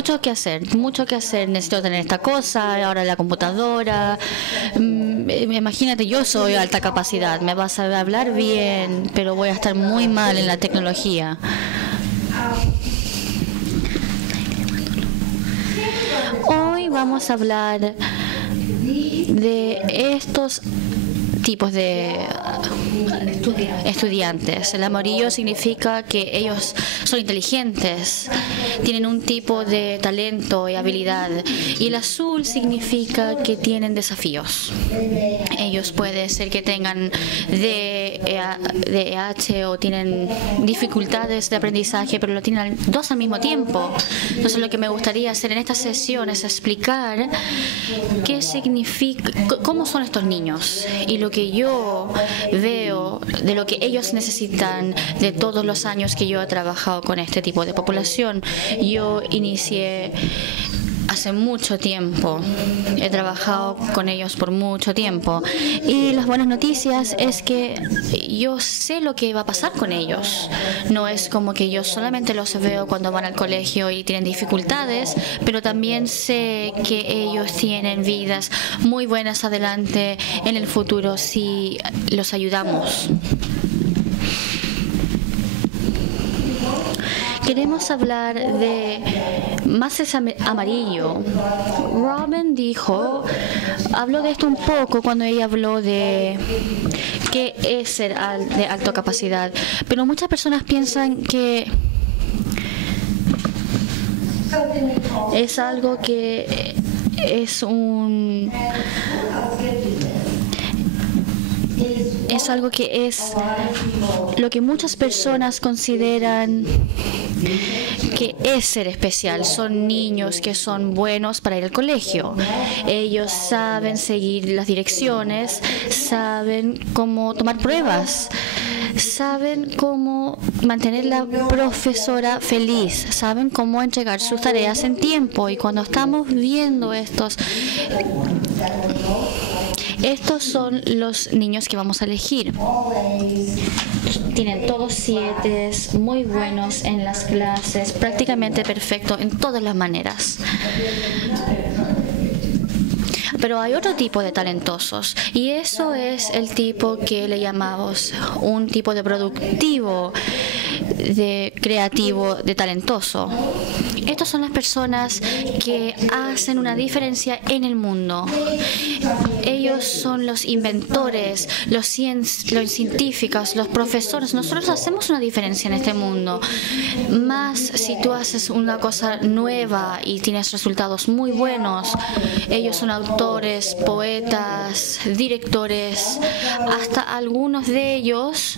mucho que hacer. Necesito tener esta cosa, ahora la computadora. Imagínate, yo soy alta capacidad, me vas a hablar bien, pero voy a estar muy mal en la tecnología. Hoy vamos a hablar de estos tipos de estudiantes. El amarillo significa que ellos son inteligentes, tienen un tipo de talento y habilidad, y el azul significa que tienen desafíos. Ellos puede ser que tengan DEH o tienen dificultades de aprendizaje, pero lo tienen dos al mismo tiempo. Entonces lo que me gustaría hacer en esta sesión es explicar qué significa, cómo son estos niños y lo que yo veo de lo que ellos necesitan de todos los años que yo he trabajado con este tipo de población. Yo inicié hace mucho tiempo, he trabajado con ellos por mucho tiempo, y las buenas noticias es que yo sé lo que va a pasar con ellos. No es como que yo solamente los veo cuando van al colegio y tienen dificultades, pero también sé que ellos tienen vidas muy buenas adelante en el futuro si los ayudamos. Queremos hablar de más es amarillo. Robin habló de esto un poco cuando ella habló de qué es ser de alta capacidad, pero muchas personas piensan que es algo que es algo que es lo que muchas personas consideran que es ser especial. Son niños que son buenos para ir al colegio. Ellos saben seguir las direcciones, saben cómo tomar pruebas, saben cómo mantener la profesora feliz, saben cómo entregar sus tareas en tiempo. Y cuando estamos viendo estos son los niños que vamos a elegir. Tienen todos 7, muy buenos en las clases, prácticamente perfecto en todas las maneras. Pero hay otro tipo de talentosos, y eso es el tipo que le llamamos un tipo de productivo, de creativo, de talentoso. Estas son las personas que hacen una diferencia en el mundo. Ellos son los inventores, los científicos, los profesores. Nosotros hacemos una diferencia en este mundo. Más si tú haces una cosa nueva y tienes resultados muy buenos. Ellos son autores, poetas, directores, hasta algunos de ellos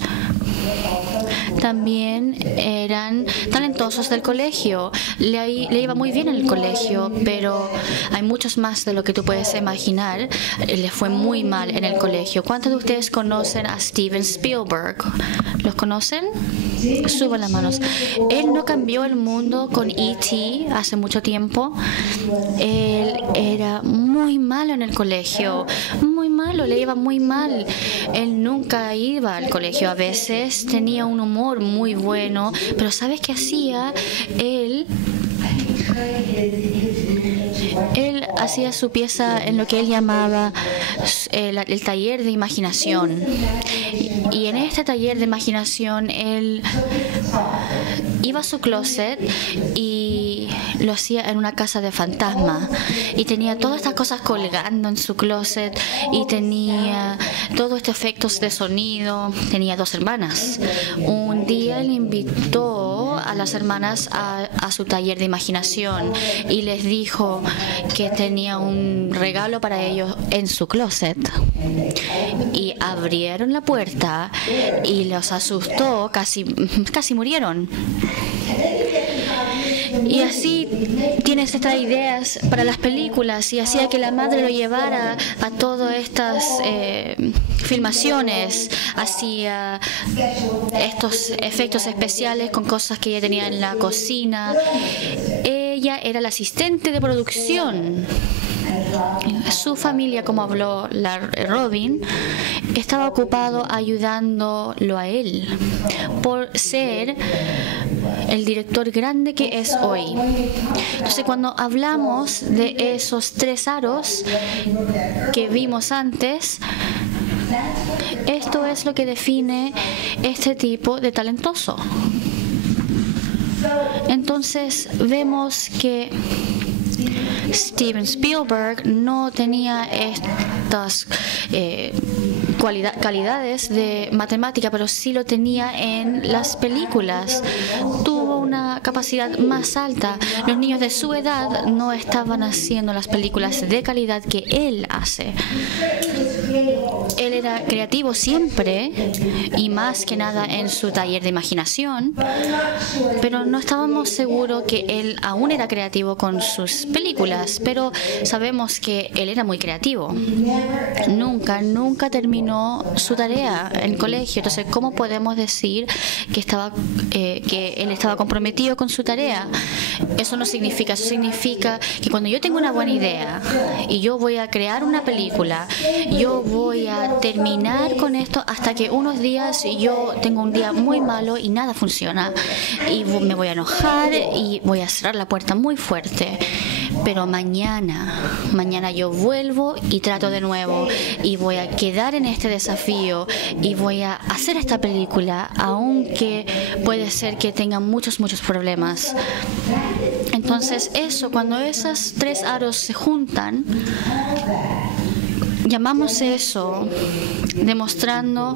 también eran talentosos del colegio. Le iba muy bien en el colegio, pero hay muchos más de lo que tú puedes imaginar. Le fue muy mal en el colegio. ¿Cuántos de ustedes conocen a Steven Spielberg? ¿Los conocen? Suban las manos. Él no cambió el mundo con E.T. hace mucho tiempo. Él era muy malo en el colegio, muy malo, le iba muy mal. Él nunca iba al colegio. A veces tenía un humor muy bueno, pero ¿sabes qué hacía? Él hacía su pieza en lo que él llamaba el taller de imaginación. Y en este taller de imaginación él iba a su closet y lo hacía en una casa de fantasma. Y tenía todas estas cosas colgando en su closet y tenía todos estos efectos de sonido. Tenía 2 hermanas. Un día él invitó a las hermanas a su taller de imaginación y les dijo que tenía un regalo para ellos en su closet. Y abrieron la puerta y los asustó, casi murieron. Y así tienes estas ideas para las películas, y hacía que la madre lo llevara a todas estas filmaciones, hacía estos efectos especiales con cosas que ella tenía en la cocina. Ella era la asistente de producción. Su familia, como habló Robin, estaba ocupado ayudándolo a él por ser el director grande que es hoy. Entonces, cuando hablamos de esos 3 aros que vimos antes, esto es lo que define este tipo de talentoso. Entonces, vemos que Steven Spielberg no tenía estas calidades de matemática, pero sí lo tenía en las películas. Tuvo una capacidad más alta. Los niños de su edad no estaban haciendo las películas de calidad que él hace. Él era creativo siempre y más que nada en su taller de imaginación, pero no estábamos seguros que él aún era creativo con sus películas, pero sabemos que él era muy creativo. Nunca terminó su tarea en el colegio. Entonces, ¿cómo podemos decir que él estaba comprometido con su tarea? Eso no significa, eso significa que cuando yo tengo una buena idea y yo voy a crear una película, yo voy a terminar con esto hasta que unos días yo tengo un día muy malo y nada funciona y me voy a enojar y voy a cerrar la puerta muy fuerte. Pero mañana yo vuelvo y trato de nuevo y voy a quedar en este desafío y voy a hacer esta película, aunque puede ser que tenga muchos problemas. Entonces cuando esos 3 aros se juntan, llamamos eso demostrando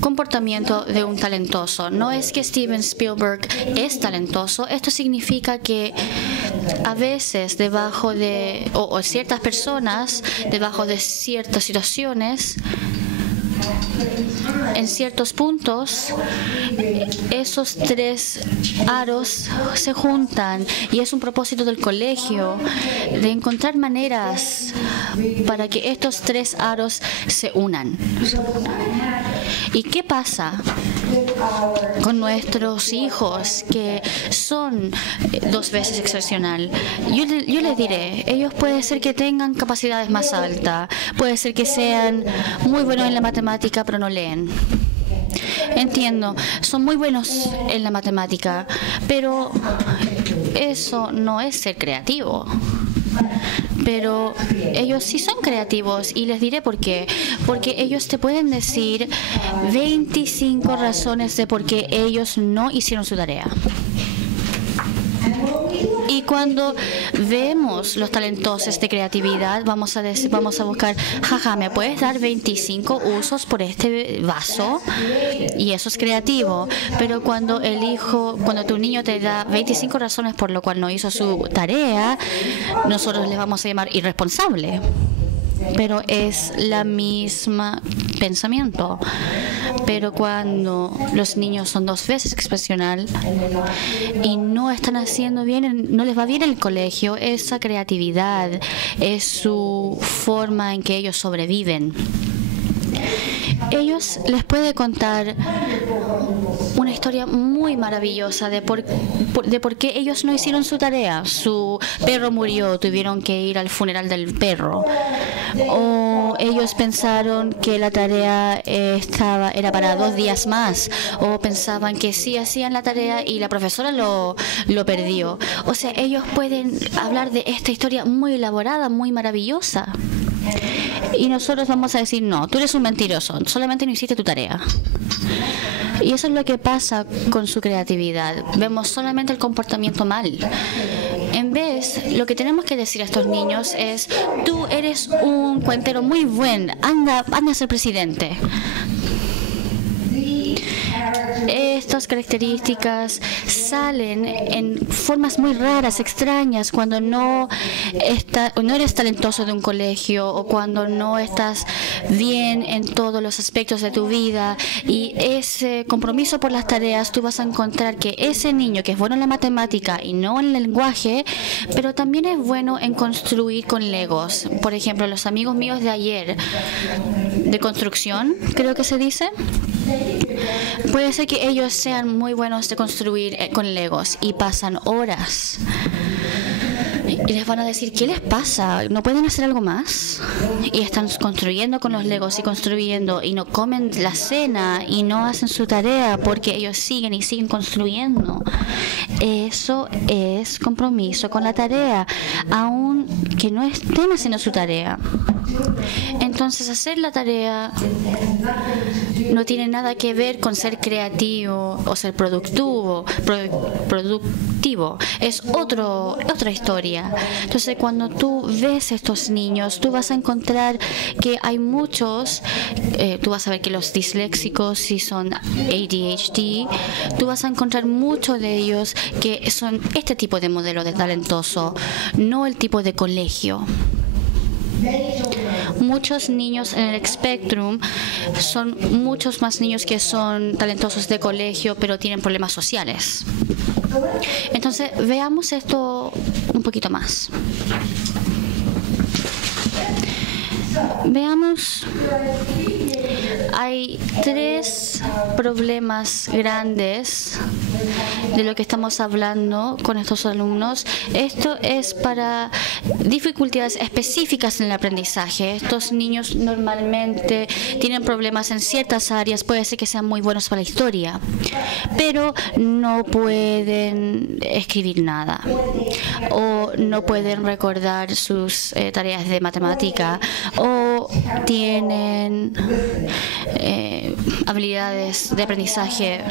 comportamiento de un talentoso. No es que Steven Spielberg es talentoso, esto significa que a veces debajo de, o ciertas personas, debajo de ciertas situaciones, en ciertos puntos, esos 3 aros se juntan y es un propósito del colegio de encontrar maneras para que estos 3 aros se unan. ¿Y qué pasa con nuestros hijos que son 2 veces excepcional? Yo les diré, ellos puede ser que tengan capacidades más altas, puede ser que sean muy buenos en la matemática, pero no leen. Entiendo, son muy buenos en la matemática, pero eso no es ser creativo. Pero ellos sí son creativos y les diré por qué. Porque ellos te pueden decir 25 razones de por qué ellos no hicieron su tarea. Y cuando vemos los talentosos de creatividad, vamos a buscar, jaja, ¿me puedes dar 25 usos por este vaso? Y eso es creativo. Pero cuando tu niño te da 25 razones por lo cual no hizo su tarea, nosotros le vamos a llamar irresponsable. Pero es la misma pensamiento. Pero cuando los niños son 2 veces excepcional y no están haciendo bien, no les va bien en el colegio, esa creatividad es su forma en que ellos sobreviven. Ellos les puede contar una historia muy maravillosa de por qué ellos no hicieron su tarea. Su perro murió, tuvieron que ir al funeral del perro. O ellos pensaron que la tarea era para 2 días más. O pensaban que sí hacían la tarea y la profesora lo perdió. O sea, ellos pueden hablar de esta historia muy elaborada, muy maravillosa. Y nosotros vamos a decir, no, tú eres un mentiroso, solamente no hiciste tu tarea. Y eso es lo que pasa con su creatividad. Vemos solamente el comportamiento mal. En vez, lo que tenemos que decir a estos niños es, tú eres un cuentero muy buen, anda a ser presidente. Estas características salen en formas muy raras, extrañas, cuando no eres talentoso de un colegio o cuando no estás bien en todos los aspectos de tu vida. Y ese compromiso por las tareas, tú vas a encontrar que ese niño que es bueno en la matemática y no en el lenguaje, pero también es bueno en construir con legos. Por ejemplo, los amigos míos de ayer de construcción, creo que se dice, puede ser que ellos sean muy buenos de construir con legos y pasan horas Y les van a decir, ¿qué les pasa? ¿No pueden hacer algo más? Y están construyendo con los Legos y construyendo y no comen la cena y no hacen su tarea porque ellos siguen y siguen construyendo. Eso es compromiso con la tarea, aun que no estén haciendo su tarea. Entonces, hacer la tarea no tiene nada que ver con ser creativo o ser productivo. Es otra historia. Entonces, cuando tú ves a estos niños, tú vas a encontrar que hay muchos, tú vas a ver que los disléxicos, si son ADHD, tú vas a encontrar muchos de ellos que son este tipo de modelo de talentoso, no el tipo de colegio. Muchos niños en el Spectrum son muchos más niños que son talentosos de colegio, pero tienen problemas sociales. Entonces, veamos esto un poquito más. Veamos, hay 3 problemas grandes de lo que estamos hablando con estos alumnos. Esto es para dificultades específicas en el aprendizaje. Estos niños normalmente tienen problemas en ciertas áreas, puede ser que sean muy buenos para la historia, pero no pueden escribir nada o no pueden recordar sus tareas de matemática o tienen habilidades de aprendizaje.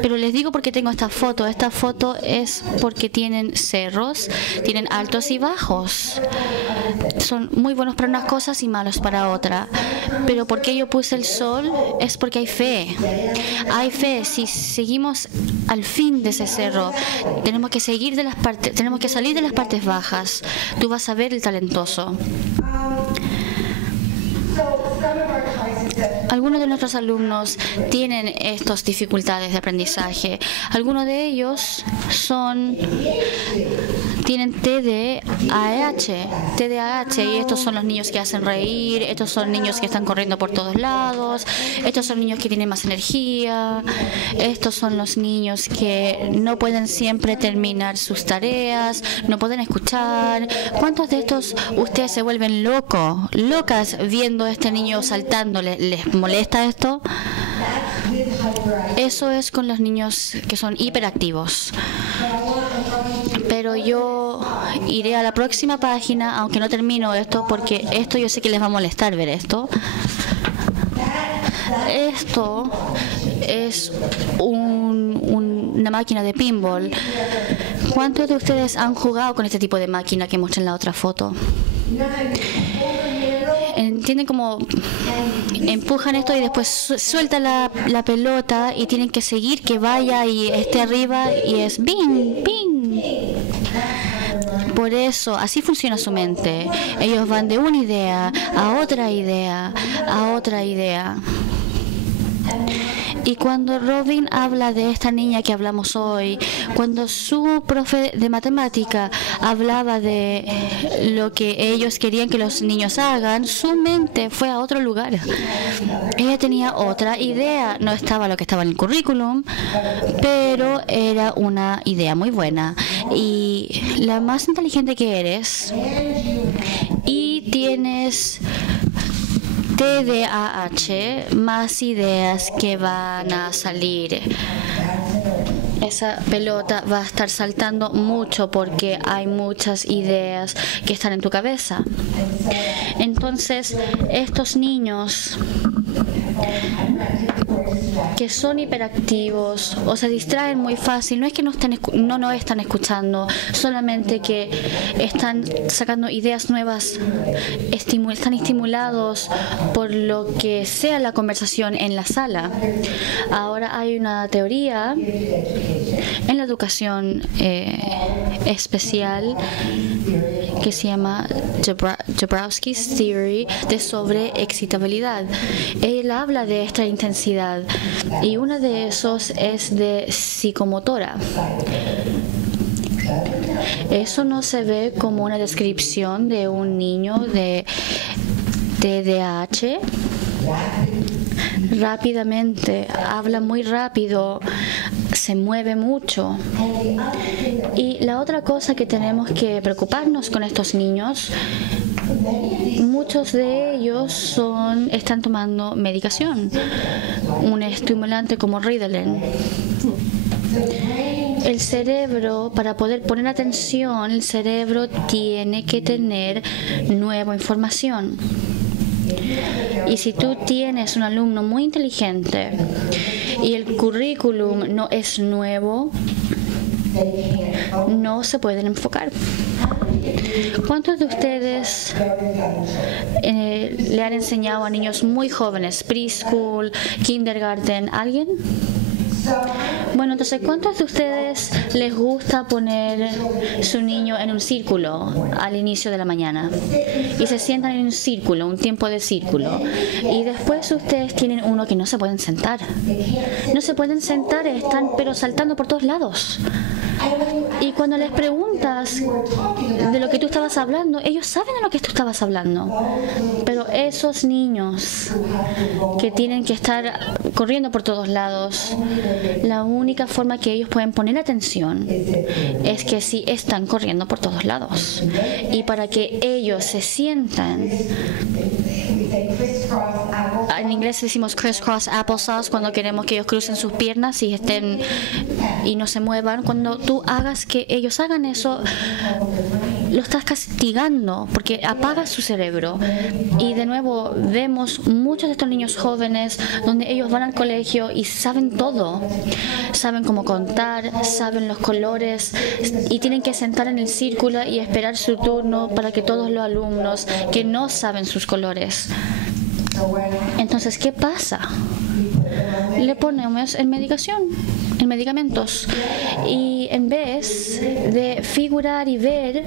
Pero les digo porque tengo esta foto. Esta foto es porque tienen cerros, tienen altos y bajos. Son muy buenos para unas cosas y malos para otra. Pero ¿por qué yo puse el sol? Es porque hay fe. Hay fe. Si seguimos al fin de ese cerro, tenemos que salir de las partes bajas. Tú vas a ver el talentoso. Algunos de nuestros alumnos tienen estas dificultades de aprendizaje. Algunos de ellos tienen TDAH, y estos son los niños que hacen reír, estos son niños que están corriendo por todos lados, estos son niños que tienen más energía, estos son los niños que no pueden siempre terminar sus tareas, no pueden escuchar. ¿Cuántos de estos ustedes se vuelven locas viendo a este niño saltando? ¿Les molesta esto? Eso es con los niños que son hiperactivos. Pero yo iré a la próxima página, aunque no termino esto, porque esto yo sé que les va a molestar ver esto. Esto es una máquina de pinball. ¿Cuántos de ustedes han jugado con este tipo de máquina que muestra en la otra foto? ¿Entienden cómo empujan esto y después suelta la pelota y tienen que seguir que vaya y esté arriba y es ¡bing! ¡Bing! Por eso, así funciona su mente. Ellos van de una idea a otra idea, a otra idea. Y cuando Robin habla de esta niña que hablamos hoy, cuando su profe de matemática hablaba de lo que ellos querían que los niños hagan, su mente fue a otro lugar. Ella tenía otra idea, no estaba lo que estaba en el currículum, pero era una idea muy buena. Y la más inteligente que eres y tienes TDAH, más ideas que van a salir. Esa pelota va a estar saltando mucho porque hay muchas ideas que están en tu cabeza. Entonces, estos niños que son hiperactivos o se distraen muy fácil, no es que no están escuchando, solamente que están sacando ideas nuevas, están estimulados por lo que sea la conversación en la sala. Ahora hay una teoría en la educación especial que se llama Jabrowski's Theory de sobreexcitabilidad. Él habla de esta intensidad y uno de esos es de psicomotora. Eso no se ve como una descripción de un niño de TDAH. Rápidamente, habla muy rápido, se mueve mucho. Y la otra cosa que tenemos que preocuparnos con estos niños, muchos de ellos están tomando medicación, un estimulante como Ritalin. El cerebro, para poder poner atención, el cerebro tiene que tener nueva información. Y si tú tienes un alumno muy inteligente y el currículum no es nuevo, no se pueden enfocar. ¿Cuántos de ustedes le han enseñado a niños muy jóvenes, preschool, kindergarten? ¿Alguien? Bueno, entonces, ¿cuántos de ustedes les gusta poner su niño en un círculo al inicio de la mañana? Y se sientan en un círculo, un tiempo de círculo. Y después ustedes tienen uno que no se pueden sentar. No se pueden sentar, están pero saltando por todos lados. Y cuando les preguntas de lo que tú estabas hablando, ellos saben de lo que tú estabas hablando. Pero esos niños que tienen que estar corriendo por todos lados, la única forma que ellos pueden poner atención es que si están corriendo por todos lados. Y para que ellos se sientan, en inglés decimos crisscross applesauce, cuando queremos que ellos crucen sus piernas y estén y no se muevan. Cuando tú hagas que ellos hagan eso, lo estás castigando porque apagas su cerebro. Y de nuevo vemos muchos de estos niños jóvenes donde ellos van al colegio y saben todo, saben cómo contar, saben los colores y tienen que sentar en el círculo y esperar su turno para que todos los alumnos que no saben sus colores. Entonces, ¿qué pasa? Le ponemos en medicamentos, y en vez de figurar y ver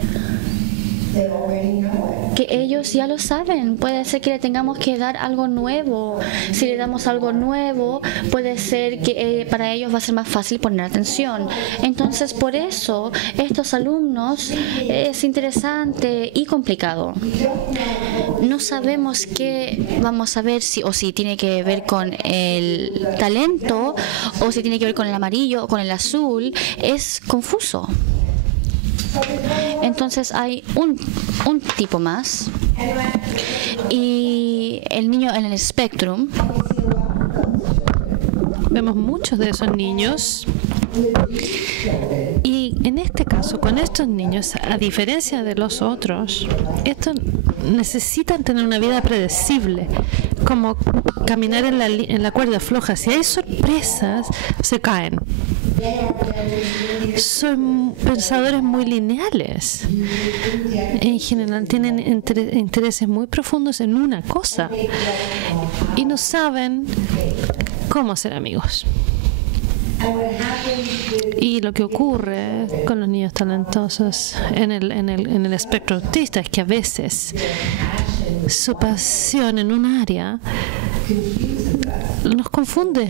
que ellos ya lo saben, puede ser que le tengamos que dar algo nuevo. Si le damos algo nuevo, puede ser que para ellos va a ser más fácil poner atención. Entonces, por eso estos alumnos es interesante y complicado. No sabemos qué vamos a ver, si tiene que ver con el talento o si tiene que ver con el amarillo o con el azul. Es confuso. Entonces hay un tipo más, y el niño en el Spectrum. Vemos muchos de esos niños, y en este caso, con estos niños, a diferencia de los otros, estos necesitan tener una vida predecible, como caminar en la cuerda floja. Si hay sorpresas, se caen. Son pensadores muy lineales. En general tienen intereses muy profundos en una cosa y no saben cómo ser amigos. Y lo que ocurre con los niños talentosos en el espectro autista es que a veces su pasión en un área nos confunde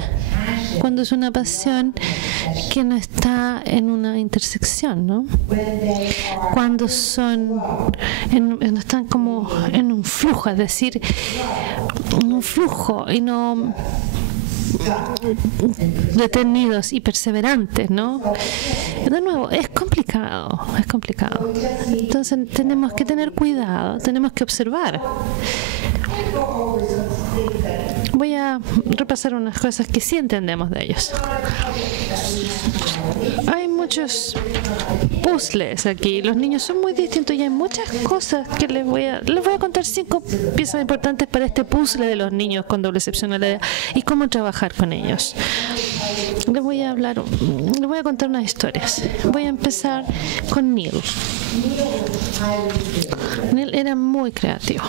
cuando es una pasión que no está en una intersección, ¿no? Cuando están como en un flujo, es decir, un flujo y no detenidos y perseverantes, ¿no? De nuevo, es complicado. Entonces tenemos que tener cuidado, tenemos que observar. Voy a repasar unas cosas que sí entendemos de ellos. Hay muchos puzzles aquí. Los niños son muy distintos y hay muchas cosas que les voy a contar 5 piezas importantes para este puzzle de los niños con doble excepcionalidad y cómo trabajar con ellos. Les voy a contar unas historias. Voy a empezar con Neil. Neil era muy creativo.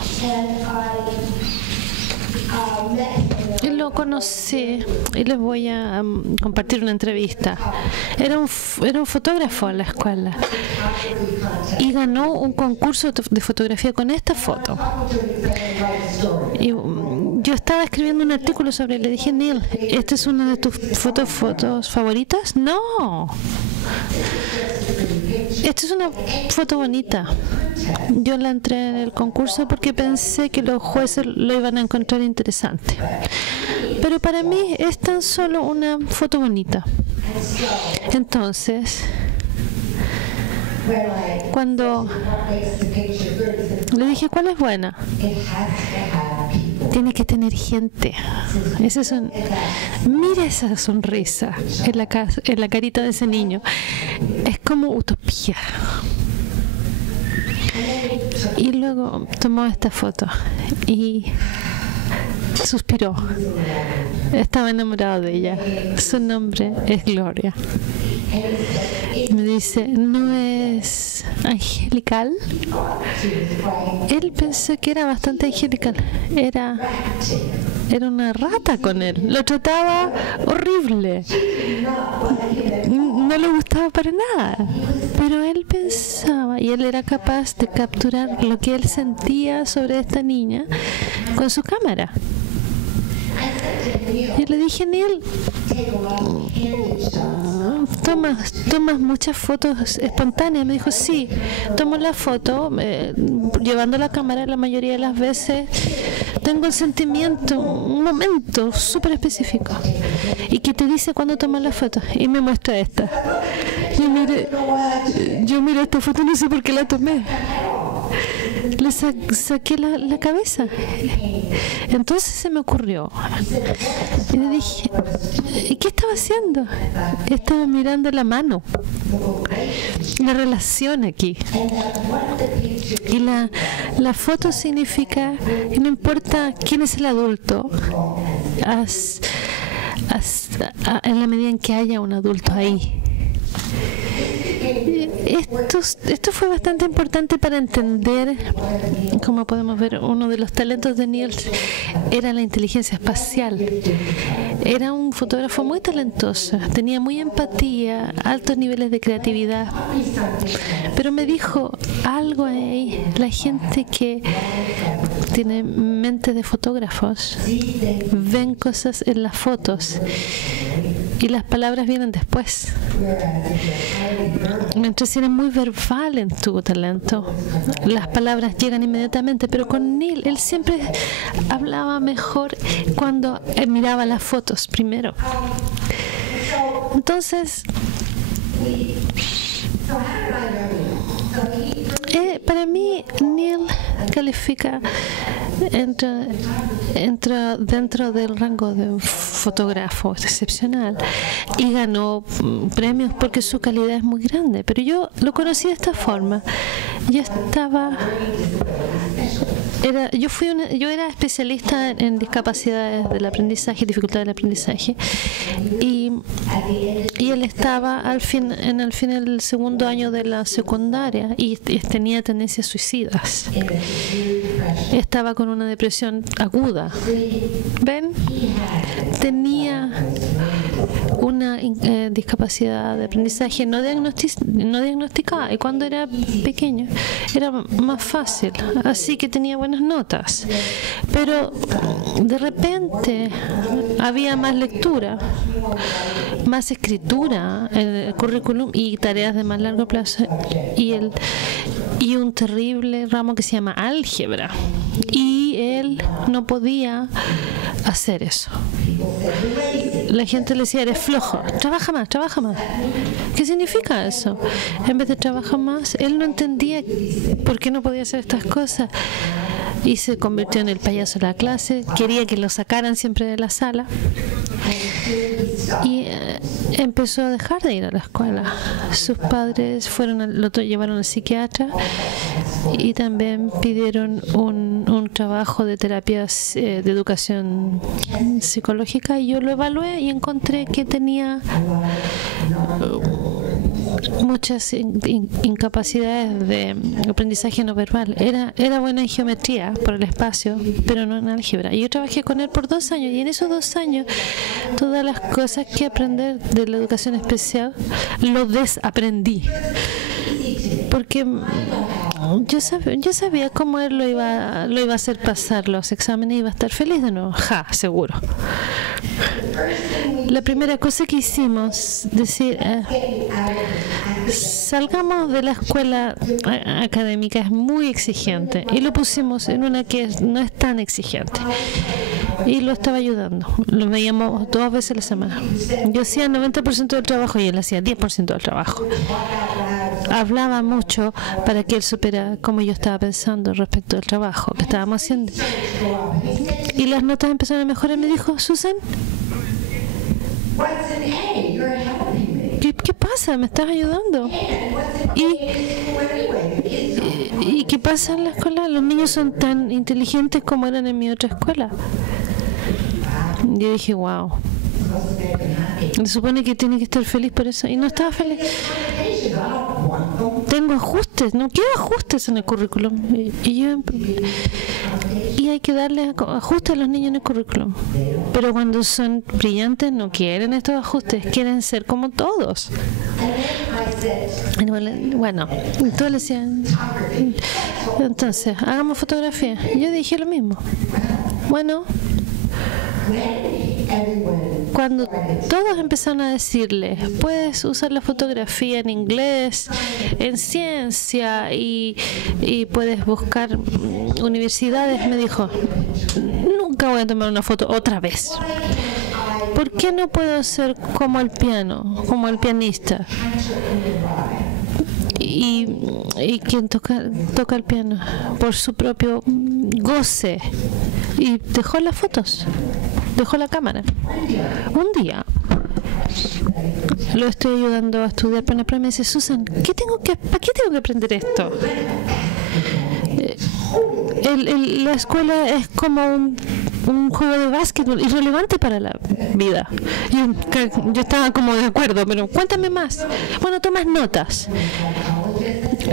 Y lo conocí y les voy a compartir una entrevista. Era un fotógrafo en la escuela y ganó un concurso de fotografía con esta foto. Y yo estaba escribiendo un artículo sobre él. Le dije: Neil, ¿esta es una de tus fotos favoritas? No. Esta es una foto bonita. Yo la entré en el concurso porque pensé que los jueces lo iban a encontrar interesante. Pero para mí es tan solo una foto bonita. Entonces, cuando le dije, ¿cuál es buena? Tiene que tener gente. Mira esa sonrisa en la carita de ese niño. Es como utopía. Y luego tomó esta foto y suspiró. Estaba enamorado de ella. Su nombre es Gloria. Me dice, ¿no es angelical? Él pensó que era bastante angelical. Era una rata con él. Lo trataba horrible. No le gustaba para nada. Pero él pensaba, y él era capaz de capturar lo que él sentía sobre esta niña con su cámara. Y le dije, Neil, ¿tomas muchas fotos espontáneas? Me dijo, sí, tomo la foto llevando la cámara la mayoría de las veces. Tengo un sentimiento, un momento súper específico y que te dice cuando tomas la foto. Y me muestra esta. Yo miré esta foto y no sé por qué la tomé. Le saqué la cabeza. Entonces se me ocurrió y le dije, ¿y qué estaba haciendo? Estaba mirando la mano, la relación aquí. Y la foto significa que no importa quién es el adulto, en la medida en que haya un adulto ahí. Esto fue bastante importante para entender, como podemos ver, uno de los talentos de Neil era la inteligencia espacial. Era un fotógrafo muy talentoso, tenía muy empatía, altos niveles de creatividad. Pero me dijo algo ahí, la gente que tiene mente de fotógrafos, ven cosas en las fotos y las palabras vienen después. Mientras eres muy verbal en tu talento, las palabras llegan inmediatamente, pero con Neil, él siempre hablaba mejor cuando miraba las fotos primero. Entonces, para mí, Neil califica entra dentro del rango de un fotógrafo excepcional y ganó premios porque su calidad es muy grande. Pero yo lo conocí de esta forma. Yo era especialista en discapacidades del aprendizaje, dificultades del aprendizaje, y él estaba en el fin del segundo año de la secundaria y tenía tendencias suicidas. Estaba con una depresión aguda. ¿Ven? Tenía una discapacidad de aprendizaje no diagnosticada, y cuando era pequeño era más fácil, así que tenía buenas notas, pero de repente había más lectura, más escritura en el currículum y tareas de más largo plazo y un terrible ramo que se llama álgebra, y él no podía hacer eso. La gente le decía, eres flojo, trabaja más. ¿Qué significa eso? En vez de trabajar más, él no entendía por qué no podía hacer estas cosas y se convirtió en el payaso de la clase. Quería que lo sacaran siempre de la sala y empezó a dejar de ir a la escuela. Sus padres lo llevaron al psiquiatra y también pidieron un trabajo de terapias de educación psicológica, y yo lo evalué y encontré que tenía muchas incapacidades de aprendizaje no verbal. Era buena en geometría por el espacio, pero no en álgebra. Y yo trabajé con él por 2 años, y en esos 2 años todas las cosas que aprender de la educación especial lo desaprendí, porque yo sabía cómo él lo iba a hacer pasar los exámenes y iba a estar feliz de nuevo. Seguro. La primera cosa que hicimos, decir, salgamos de la escuela académica, es muy exigente, y lo pusimos en una que no es tan exigente. y lo estaba ayudando. Lo veíamos 2 veces a la semana. Yo hacía el 90% del trabajo y él hacía 10% del trabajo. Hablaba mucho para que él supiera cómo yo estaba pensando respecto del trabajo que estábamos haciendo. Y las notas empezaron a mejorar. Me dijo, Susan, ¿qué pasa? ¿Me estás ayudando? ¿Y qué pasa en la escuela? Los niños son tan inteligentes como eran en mi otra escuela. Yo dije, wow. Se supone que tiene que estar feliz por eso. Y no estaba feliz. Tengo ajustes. No quiero ajustes en el currículum. Y hay que darle ajustes a los niños en el currículum. Pero cuando son brillantes no quieren estos ajustes. Quieren ser como todos. Bueno, entonces le decían, entonces, hagamos fotografía. Yo dije lo mismo. Bueno, cuando todos empezaron a decirle, puedes usar la fotografía en inglés, en ciencia y puedes buscar universidades, me dijo, nunca voy a tomar una foto otra vez. ¿Por qué no puedo ser como el piano, como el pianista? Y quien toca el piano por su propio goce. Y dejó las fotos, dejó la cámara. Un día lo estoy ayudando a estudiar para una prueba y me dice, Susan, ¿para qué tengo que aprender esto? La escuela es como un juego de básquetbol irrelevante para la vida. Yo estaba como de acuerdo, pero cuéntame más. Bueno, tomas notas.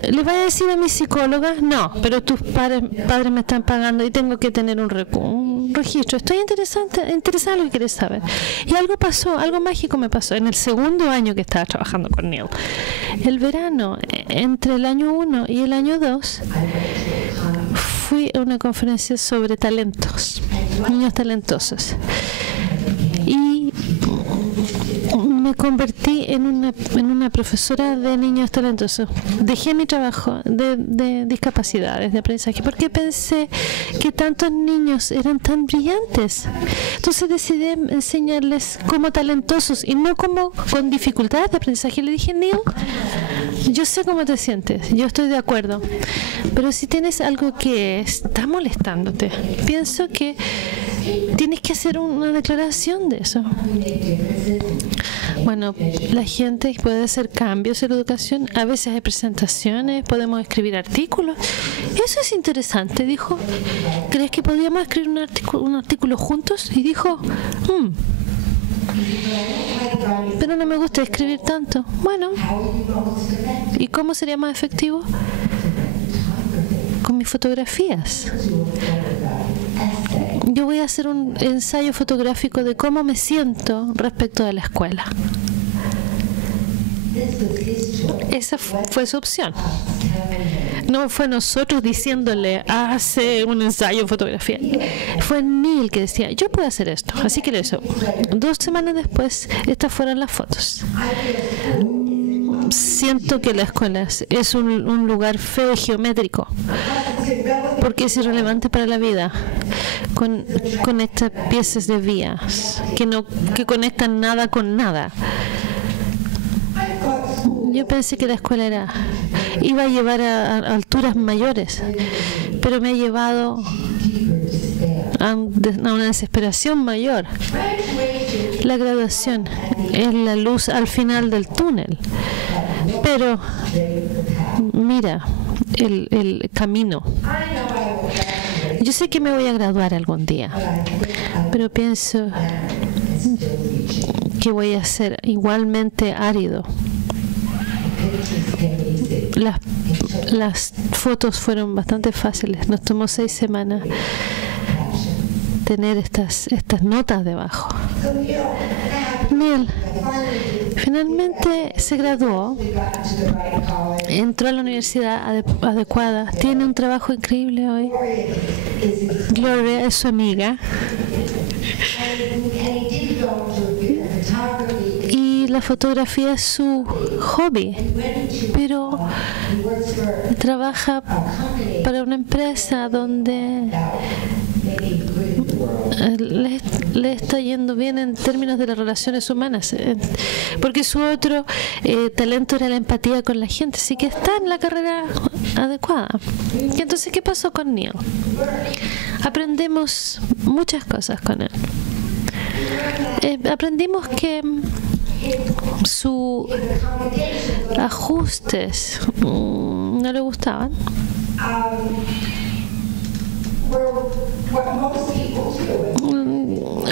¿Le voy a decir a mi psicóloga? No, pero tus padres me están pagando y tengo que tener un registro. Estoy interesada en lo que quieres saber. Y algo pasó, algo mágico me pasó en el segundo año que estaba trabajando con Neil. El verano, entre el año 1 y el año 2, fui a una conferencia sobre talentos, niños talentosos. Y me convertí en una profesora de niños talentosos. Dejé mi trabajo de discapacidades, de aprendizaje, porque pensé que tantos niños eran tan brillantes. Entonces decidí enseñarles como talentosos y no como con dificultades de aprendizaje. Le dije, Neil, yo sé cómo te sientes, yo estoy de acuerdo, pero si tienes algo que está molestándote, pienso que tienes que hacer una declaración de eso. Bueno, la gente puede hacer cambios en la educación. A veces hay presentaciones, podemos escribir artículos. Eso es interesante, dijo. ¿Crees que podríamos escribir un artículo juntos? Y dijo, pero no me gusta escribir tanto. Bueno, ¿y cómo sería más efectivo? Con mis fotografías. Yo voy a hacer un ensayo fotográfico de cómo me siento respecto de la escuela. Esa fue su opción. No fue nosotros diciéndole, hace un ensayo de fotografía. Fue Neil que decía, yo puedo hacer esto. Así que lo hizo. 2 semanas después, estas fueron las fotos. Siento que la escuela es un lugar feo y geométrico, porque es irrelevante para la vida. Conecta piezas de vías que conectan nada con nada. Yo pensé que la escuela iba a llevar a alturas mayores, pero me ha llevado a una desesperación mayor. La graduación es la luz al final del túnel, pero mira el camino. Yo sé que me voy a graduar algún día, pero pienso que voy a ser igualmente árido. Las fotos fueron bastante fáciles. Nos tomó 6 semanas tener estas notas debajo. Neil finalmente se graduó, entró a la universidad adecuada, tiene un trabajo increíble hoy. Gloria es su amiga. Y la fotografía es su hobby, pero trabaja para una empresa donde le está yendo bien en términos de las relaciones humanas, porque su otro talento era la empatía con la gente, así que está en la carrera adecuada. Y entonces, ¿qué pasó con Neil? Aprendimos muchas cosas con él. Aprendimos que sus ajustes no le gustaban,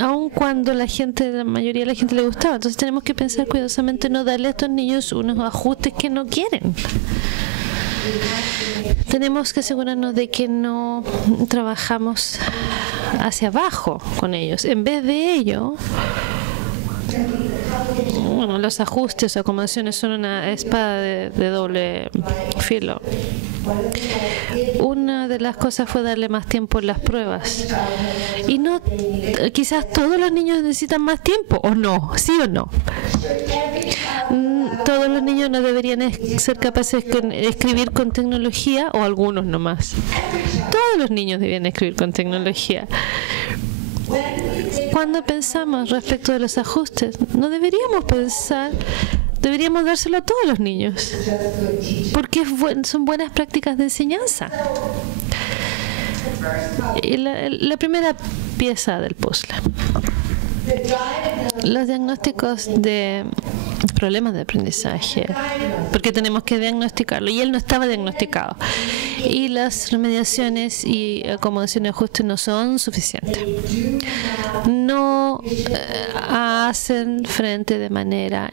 aun cuando la mayoría de la gente le gustaba. Entonces tenemos que pensar cuidadosamente no darle a estos niños unos ajustes que no quieren. Tenemos que asegurarnos de que no trabajamos hacia abajo con ellos. En vez de ello, bueno, los ajustes o acomodaciones son una espada de doble filo. Una de las cosas fue darle más tiempo en las pruebas. Y no, quizás todos los niños necesitan más tiempo, o no, sí o no. Todos los niños no deberían ser capaces de escribir con tecnología, o algunos nomás. Todos los niños deberían escribir con tecnología. Cuando pensamos respecto de los ajustes, no deberíamos pensar, deberíamos dárselo a todos los niños, porque son buenas prácticas de enseñanza. Y la primera pieza del puzzle, los diagnósticos de problemas de aprendizaje, porque tenemos que diagnosticarlo, y él no estaba diagnosticado, y las remediaciones y acomodaciones de ajuste no son suficientes, no hacen frente de manera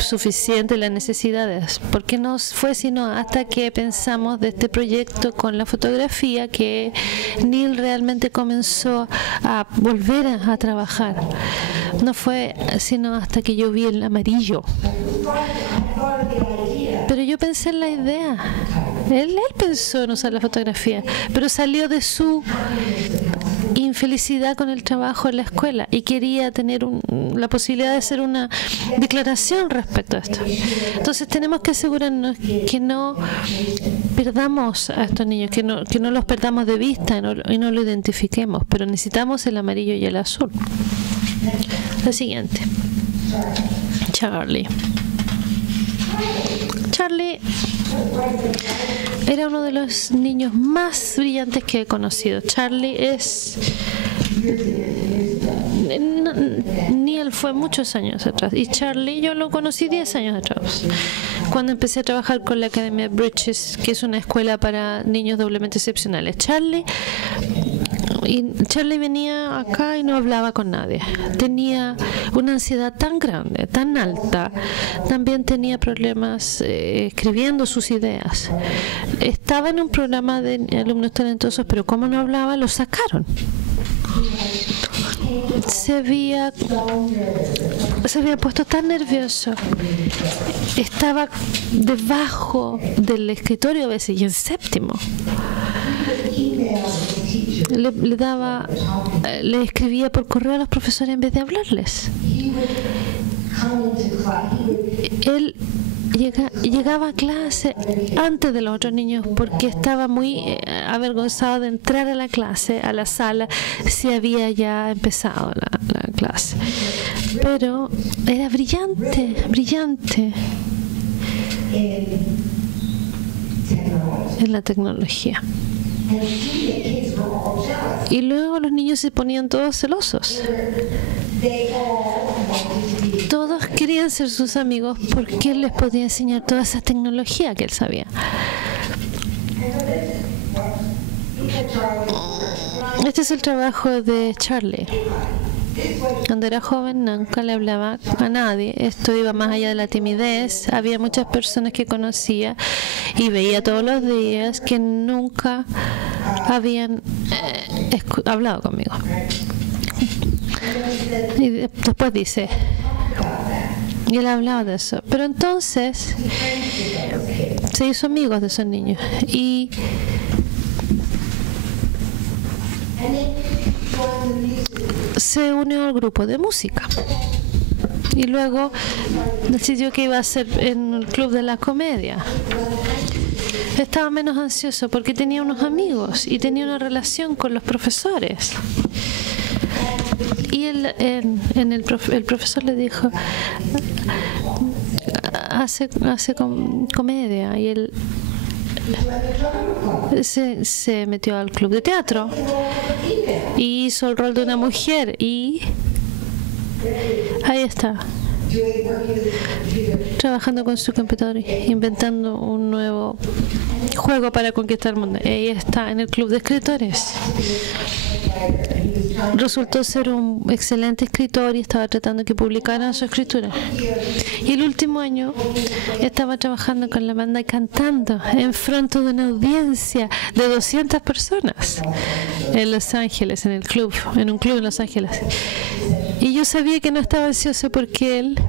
suficiente las necesidades, porque no fue sino hasta que pensamos de este proyecto con la fotografía que Neil realmente comenzó a volver a trabajar. No fue sino hasta que yo vi el amarillo. Pero yo pensé en la idea. Él pensó en usar la fotografía, pero salió de su infelicidad con el trabajo en la escuela y quería tener la posibilidad de hacer una declaración respecto a esto. Entonces tenemos que asegurarnos que no perdamos a estos niños, que no los perdamos de vista y no lo identifiquemos, pero necesitamos el amarillo y el azul. La siguiente, Charlie era uno de los niños más brillantes que he conocido. Charlie Neil fue muchos años atrás, y Charlie yo lo conocí 10 años atrás, cuando empecé a trabajar con la Academia Bridges, que es una escuela para niños doblemente excepcionales. Charlie venía acá y no hablaba con nadie. Tenía una ansiedad tan grande, tan alta. También tenía problemas escribiendo sus ideas. Estaba en un programa de alumnos talentosos, pero como no hablaba, lo sacaron. Se había puesto tan nervioso. Estaba debajo del escritorio a veces y en séptimo. Le escribía por correo a los profesores en vez de hablarles. Él llegaba a clase antes de los otros niños porque estaba muy avergonzado de entrar a la clase, a la sala, si había ya empezado la clase. Pero era brillante en la tecnología. Y luego los niños se ponían todos celosos. Todos querían ser sus amigos porque él les podía enseñar toda esa tecnología que él sabía. Este es el trabajo de Charlie. Cuando era joven nunca le hablaba a nadie. Esto iba más allá de la timidez. Había muchas personas que conocía y veía todos los días que nunca habían hablado conmigo. Y después dice, y él hablaba de eso. Pero entonces se hizo amigos de esos niños y se unió al grupo de música. y luego decidió que iba a hacer en el club de la comedia. Estaba menos ansioso porque tenía unos amigos y tenía una relación con los profesores. Y el profesor le dijo, hace comedia, y él se metió al club de teatro y hizo el rol de una mujer, y ahí está, trabajando con su computador, inventando un nuevo juego para conquistar el mundo. Ahí está en el club de escritores. Resultó ser un excelente escritor y estaba tratando que publicaran su escritura. Y el último año estaba trabajando con la banda y cantando en frente de una audiencia de 200 personas en Los Ángeles, en un club en Los Ángeles. Y yo sabía que no estaba ansioso porque él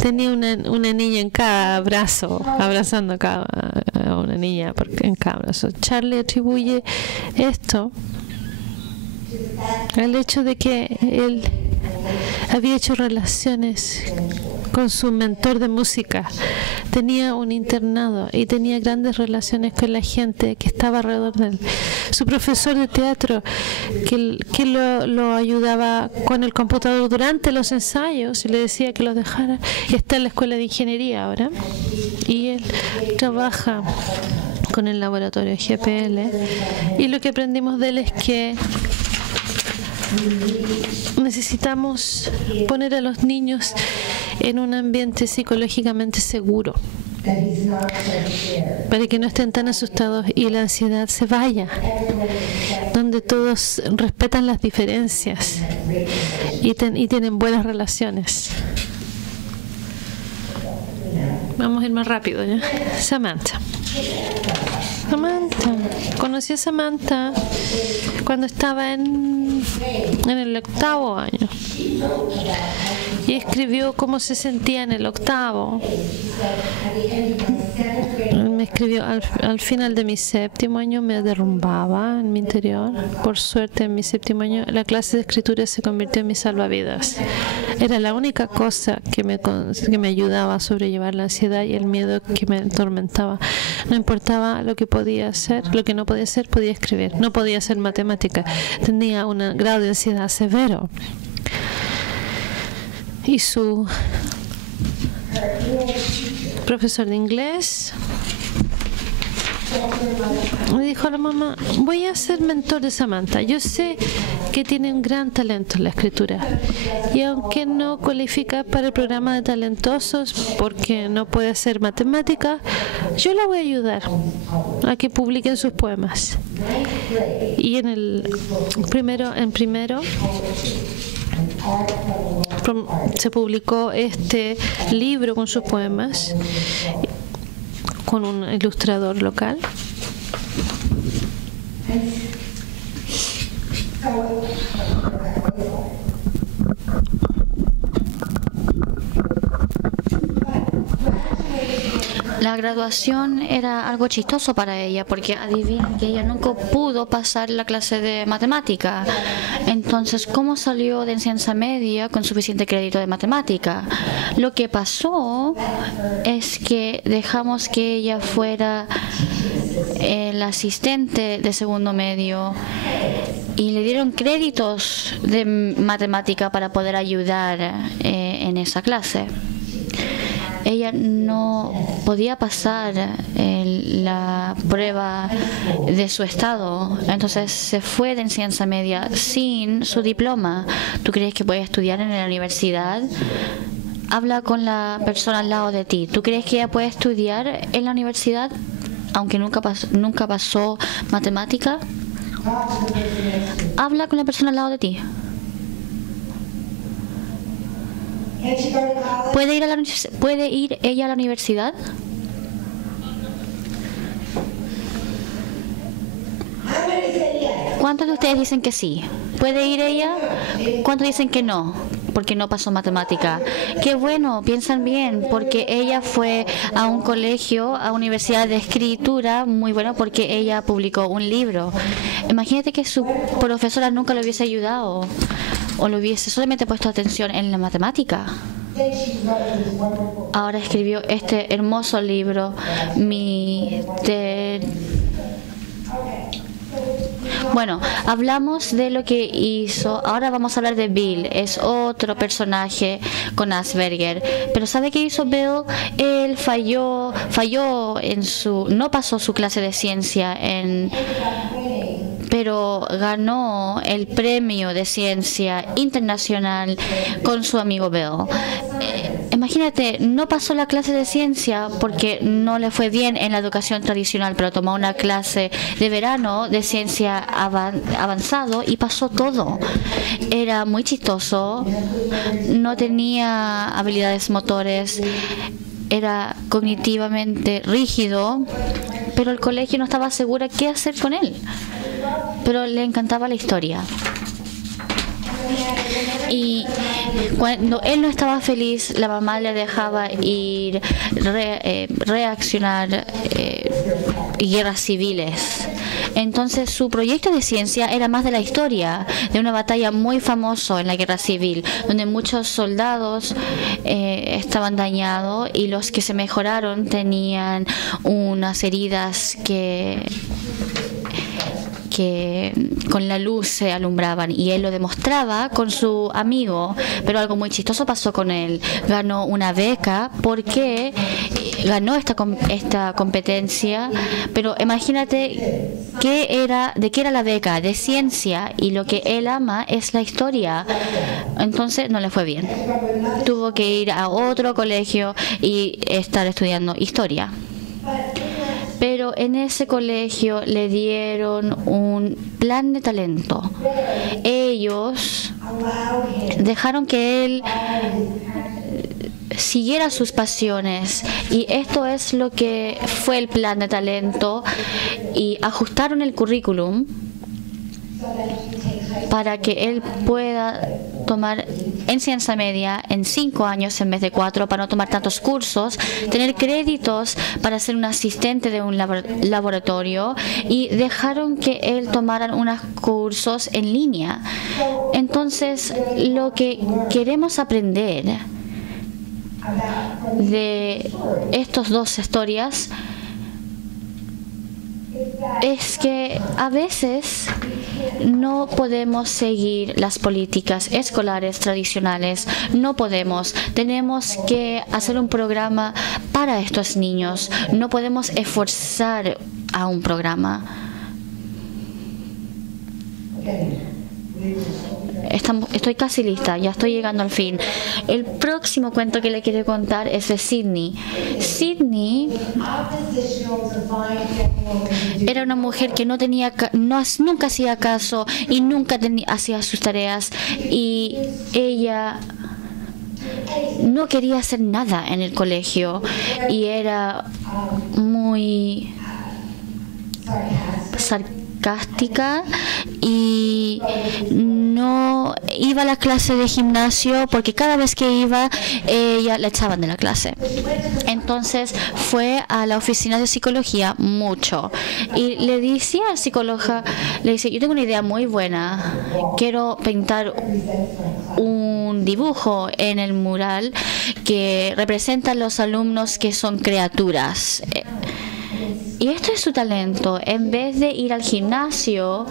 tenía una niña en cada brazo, abrazando a una niña en cada brazo. Charlie atribuye esto al hecho de que él había hecho relaciones con su mentor de música, tenía un internado y tenía grandes relaciones con la gente que estaba alrededor de él. Su profesor de teatro que lo ayudaba con el computador durante los ensayos y le decía que lo dejara, y está en la escuela de ingeniería ahora, y él trabaja con el laboratorio GPL, y lo que aprendimos de él es que necesitamos poner a los niños en un ambiente psicológicamente seguro para que no estén tan asustados y la ansiedad se vaya, donde todos respetan las diferencias y tienen buenas relaciones. Vamos a ir más rápido, ¿ya? Samantha. Conocí a Samantha cuando estaba en el 8º año, y escribió cómo se sentía en el 8º. Me escribió al final de mi 7º año, me derrumbaba en mi interior. Por suerte, en mi 7º año la clase de escritura se convirtió en mi salvavidas. Era la única cosa que me ayudaba a sobrellevar la ansiedad y el miedo que me atormentaba. No importaba lo que podía hacer, lo que no podía hacer, podía escribir. No podía hacer matemática. Tenía un grado de ansiedad severo. Y su profesor de inglés me dijo a la mamá: voy a ser mentor de Samantha. Yo sé que tiene un gran talento en la escritura, y aunque no cualifica para el programa de talentosos porque no puede hacer matemática, yo la voy a ayudar a que publiquen sus poemas. Y en primero se publicó este libro con sus poemas con un ilustrador local. La graduación era algo chistoso para ella, porque adivinen que ella nunca pudo pasar la clase de matemática. Entonces, ¿cómo salió de enseñanza media con suficiente crédito de matemática? Lo que pasó es que dejamos que ella fuera el asistente de segundo medio y le dieron créditos de matemática para poder ayudar en esa clase. Ella no podía pasar la prueba de su estado, entonces se fue de enseñanza media sin su diploma. ¿Tú crees que puede estudiar en la universidad? Habla con la persona al lado de ti. ¿Tú crees que ella puede estudiar en la universidad aunque nunca pasó matemática? Habla con la persona al lado de ti. ¿Puede ir ella a la universidad? ¿Cuántos de ustedes dicen que sí? ¿Puede ir ella? ¿Cuántos dicen que no? Porque no pasó matemática. Qué bueno, piensan bien, porque ella fue a un colegio, a universidad de escritura, muy bueno, porque ella publicó un libro. Imagínate que su profesora nunca le hubiese ayudado o le hubiese solamente puesto atención en la matemática. Ahora escribió este hermoso libro, Bueno, hablamos de lo que hizo. Ahora vamos a hablar de Bill. Es otro personaje con Asperger. Pero ¿sabe qué hizo Bill? Él falló no pasó su clase de ciencia pero ganó el premio de ciencia internacional con su amigo Bill. Imagínate, no pasó la clase de ciencia porque no le fue bien en la educación tradicional, pero tomó una clase de verano de ciencia avanzado y pasó todo. Era muy chistoso, no tenía habilidades motores, era cognitivamente rígido, pero el colegio no estaba segura qué hacer con él. Pero le encantaba la historia. Y cuando él no estaba feliz, la mamá le dejaba ir, reaccionar guerras civiles. Entonces su proyecto de ciencia era más de la historia de una batalla muy famosa en la guerra civil, donde muchos soldados estaban dañados y los que se mejoraron tenían unas heridas que con la luz se alumbraban, y él lo demostraba con su amigo. Pero algo muy chistoso pasó con él. Ganó una beca porque ganó esta competencia, pero imagínate de qué era la beca, de ciencia, y lo que él ama es la historia. Entonces no le fue bien. Tuvo que ir a otro colegio y estar estudiando historia. Pero en ese colegio le dieron un plan de talento. Ellos dejaron que él siguiera sus pasiones, y esto es lo que fue el plan de talento, y ajustaron el currículum para que él pueda tomar enseñanza media en 5 años en vez de 4, para no tomar tantos cursos, tener créditos para ser un asistente de un laboratorio, y dejaron que él tomara unos cursos en línea. Entonces, lo que queremos aprender de estas dos historias es que a veces no podemos seguir las políticas escolares tradicionales. No podemos. Tenemos que hacer un programa para estos niños. No podemos esforzar a un programa. Estoy casi lista, ya estoy llegando al fin. El próximo cuento que le quiero contar es de Sydney. Sydney era una mujer que nunca hacía caso y nunca hacía sus tareas, y ella no quería hacer nada en el colegio, y era muy sarcástica y no iba a la clase de gimnasio porque cada vez que iba ella la echaban de la clase. Entonces fue a la oficina de psicología mucho y le decía al psicólogo, le dice: yo tengo una idea muy buena, quiero pintar un dibujo en el mural que representa a los alumnos que son criaturas. Y esto es su talento. En vez de ir al gimnasio,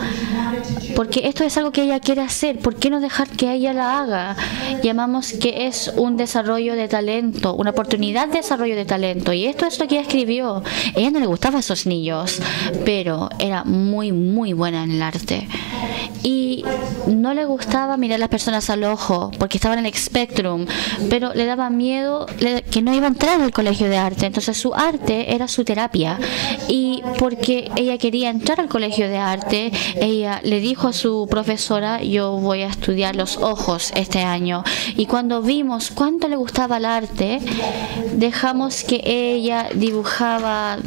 porque esto es algo que ella quiere hacer, ¿por qué no dejar que ella la haga? Llamamos que es un desarrollo de talento, una oportunidad de desarrollo de talento. Y esto es lo que ella escribió. A ella no le gustaban esos niños, pero era muy, muy buena en el arte. Y no le gustaba mirar a las personas al ojo, porque estaban en el Spectrum, pero le daba miedo que no iba a entrar al colegio de arte. Entonces su arte era su terapia. Y porque ella quería entrar al colegio de arte, ella le dijo a su profesora: yo voy a estudiar los ojos este año. Y cuando vimos cuánto le gustaba el arte, dejamos que ella dibujaba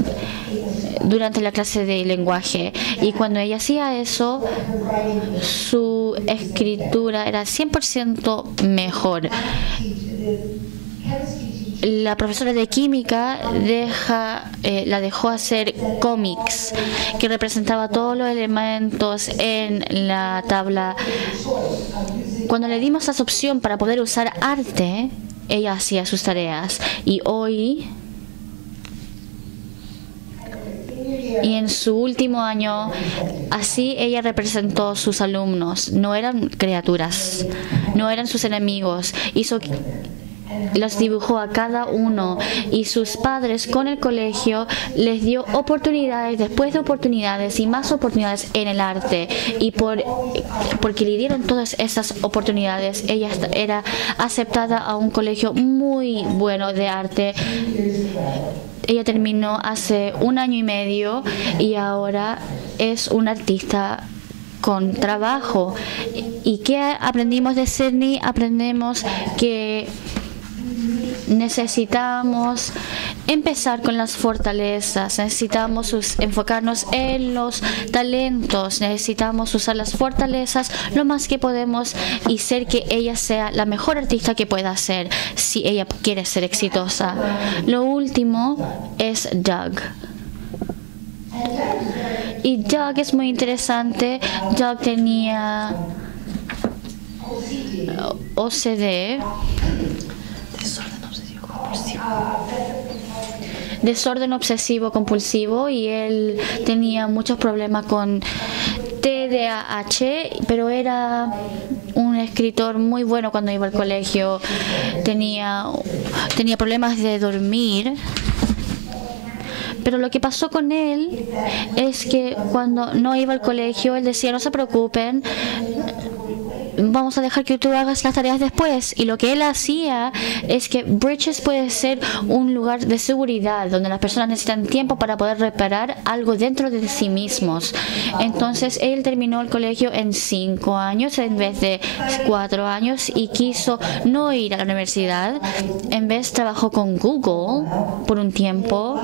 durante la clase de lenguaje. Y cuando ella hacía eso, su escritura era 100% mejor. La profesora de química la dejó hacer cómics que representaba todos los elementos en la tabla Cuando le dimos esa opción para poder usar arte, ella hacía sus tareas. Y hoy, y en su último año, así ella representó a sus alumnos. No eran criaturas, no eran sus enemigos. Los dibujó a cada uno, y sus padres con el colegio les dio oportunidades después de oportunidades y más oportunidades en el arte, y porque le dieron todas esas oportunidades, ella era aceptada a un colegio muy bueno de arte. Ella terminó hace 1 año y medio y ahora es una artista con trabajo. ¿Y qué aprendimos de Sydney? Aprendemos que necesitamos empezar con las fortalezas, necesitamos enfocarnos en los talentos, necesitamos usar las fortalezas lo más que podemos y ser que ella sea la mejor artista que pueda ser si ella quiere ser exitosa. Lo último es Doug. Y Doug es muy interesante. Doug tenía OCD, desorden obsesivo compulsivo, y él tenía muchos problemas con TDAH, pero era un escritor muy bueno cuando iba al colegio. Tenía problemas de dormir. Pero lo que pasó con él es que cuando no iba al colegio, él decía: no se preocupen, vamos a dejar que tú hagas las tareas después. Y lo que él hacía es que Bridges puede ser un lugar de seguridad donde las personas necesitan tiempo para poder reparar algo dentro de sí mismos. Entonces él terminó el colegio en 5 años en vez de 4 años y quiso no ir a la universidad. En vez trabajó con Google por un tiempo,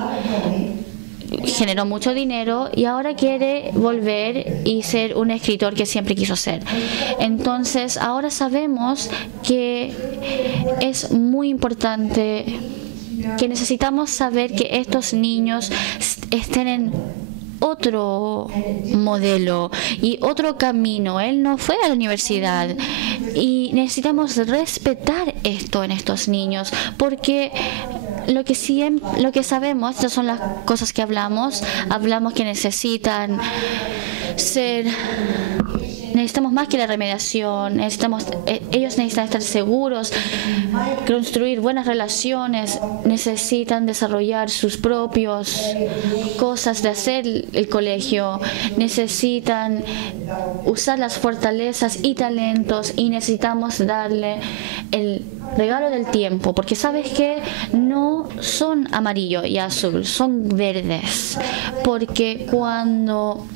generó mucho dinero y ahora quiere volver y ser un escritor que siempre quiso ser. Entonces ahora sabemos que es muy importante, que necesitamos saber que estos niños estén en otro modelo y otro camino. Él no fue a la universidad y necesitamos respetar esto en estos niños, porque lo que sabemos, estas son las cosas que hablamos que necesitamos más que la remediación. Ellos necesitan estar seguros, construir buenas relaciones, necesitan desarrollar sus propias cosas de hacer el colegio, necesitan usar las fortalezas y talentos, y necesitamos darle el regalo del tiempo, porque sabes que no son amarillo y azul, son verdes, porque cuando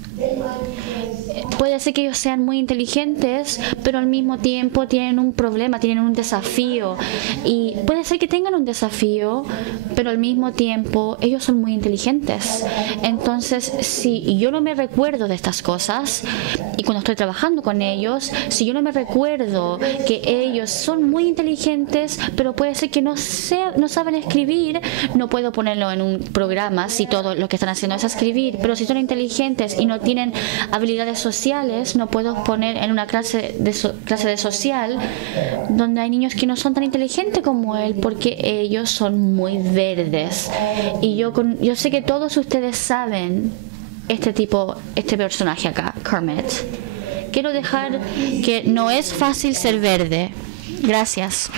puede ser que ellos sean muy inteligentes, pero al mismo tiempo tienen un problema, tienen un desafío, y puede ser que tengan un desafío, pero al mismo tiempo ellos son muy inteligentes. Entonces, si yo no me recuerdo de estas cosas, y cuando estoy trabajando con ellos, si yo no me recuerdo que ellos son muy inteligentes, pero puede ser que no saben escribir, no puedo ponerlo en un programa si todo lo que están haciendo es escribir. Pero si son inteligentes y no tienen habilidades sociales, no puedo poner en una clase de social donde hay niños que no son tan inteligentes como él, porque ellos son muy verdes. Y yo sé que todos ustedes saben este personaje acá, Kermit. Quiero dejar que no es fácil ser verde. Gracias.